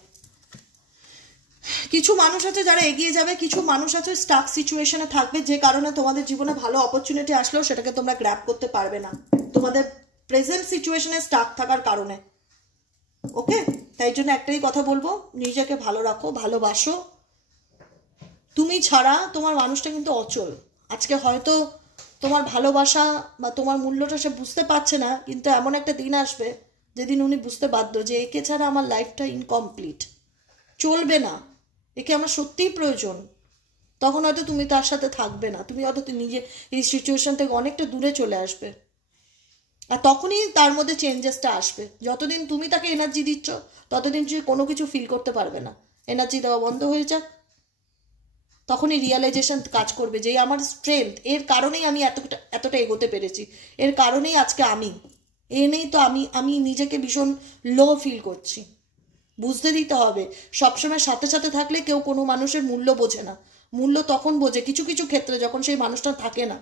কিছু মানুষ আছে যারা এগিয়ে যাবে, কিছু মানুষ আছে স্টাক সিচুয়েশনে থাকবে, যে কারণে তোমাদের জীবনে ভালো অপরচুনিটি আসলেও সেটাকে তোমরা গ্র্যাব করতে পারবে না, তোমাদের প্রেজেন্ট সিচুয়েশনে স্টাক থাকার কারণে। ওকে, তাই জন্য একটাই কথা বলবো, নিজেকে ভালো রাখো, ভালোবাসো। তুমি ছাড়া তোমার মানুষটা কিন্তু অচল। আজকে হয়তো তোমার ভালোবাসা বা তোমার মূল্যটা সে বুঝতে পারছে না, কিন্তু এমন একটা দিন আসবে যেদিন উনি বুঝতে বাধ্য যে একে ছাড়া আমার লাইফটা ইনকমপ্লিট, চলবে না, একে আমার সত্যিই প্রয়োজন। তখন হয়তো তুমি তার সাথে থাকবে না, তুমি হয়তো নিজে এই সিচুয়েশন থেকে অনেকটা দূরে চলে আসবে। আর তখনই তার মধ্যে চেঞ্জেসটা আসবে। যতদিন তুমি তাকে এনার্জি দিচ্ছ ততদিন সে কোনো কিছু ফিল করতে পারবে না। এনার্জি দেওয়া বন্ধ হয়ে যাক, তখনই রিয়েলাইজেশন কাজ করবে যে আমার স্ট্রেংথ, এর কারণেই আমি এতটা এগোতে পেরেছি, এর কারণেই আজকে আমি নেই তো আমি নিজেকে ভীষণ লো ফিল করছি। বুঝতে দিতে হবে, সবসময় সাথে সাথে থাকলে কেউ কোনো মানুষের মূল্য বোঝে না। মূল্য তখন বোঝে কিছু কিছু ক্ষেত্রে যখন সেই মানুষটা থাকে না।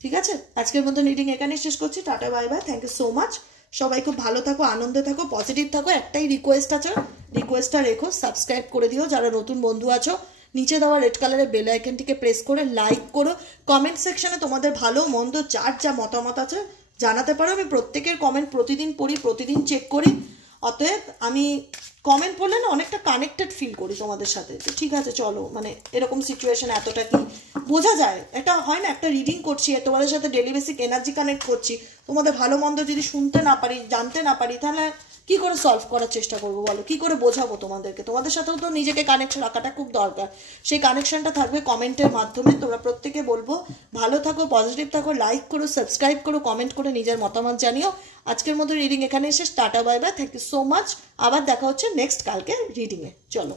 ঠিক আছে, আজকের মতো রিডিং এখানেই শেষ করছি। Tata bye bye, thank you so much. সবাই খুব ভালো থাকো, আনন্দে থাকো, পজিটিভ থাকো। একটাই রিকোয়েস্ট আছে, রিকোয়েস্টটা রেখো, সাবস্ক্রাইব করে দিও যারা নতুন বন্ধু আছো। নিচে দেওয়া রেড কালারের বেল আইকনটিকে প্রেস করে লাইক করো। কমেন্ট সেকশনে তোমাদের ভালো মন্দ যার যা মতামত আছে জানাতে পারো। আমি প্রত্যেকের কমেন্ট প্রতিদিন পড়ি, প্রতিদিন চেক করি। অতএব আমি কমেন্ট পড়লে না অনেকটা কানেক্টেড ফিল করি তোমাদের সাথে। ঠিক আছে চলো, মানে এরকম সিচুয়েশন এতটা কি বোঝা যায়, এটা হয় না, একটা রিডিং করছি তোমাদের সাথে ডেলি বেসিক এনার্জি কানেক্ট করছি। তোমাদের ভালো মন্দ যদি শুনতে না পারি, জানতে না পারি, তাহলে কি করে সলভ করার চেষ্টা করবো বলো, কি করে বোঝাবো তোমাদেরকে? তোমাদের সাথেও তো নিজেকে কানেকশন রাখাটা খুব দরকার। সেই কানেকশনটা থাকবে কমেন্টের মাধ্যমে। তোমরা প্রত্যেকে বলবো ভালো থাকো, পজিটিভ থাকো, লাইক করো, সাবস্ক্রাইব করো, কমেন্ট করে নিজের মতামত জানিও। আজকের মতো রিডিং এখানে এসে tata bye bye, thank you so much. আবার দেখা হচ্ছে নেক্সট কালকে রিডিংয়ে। চলো।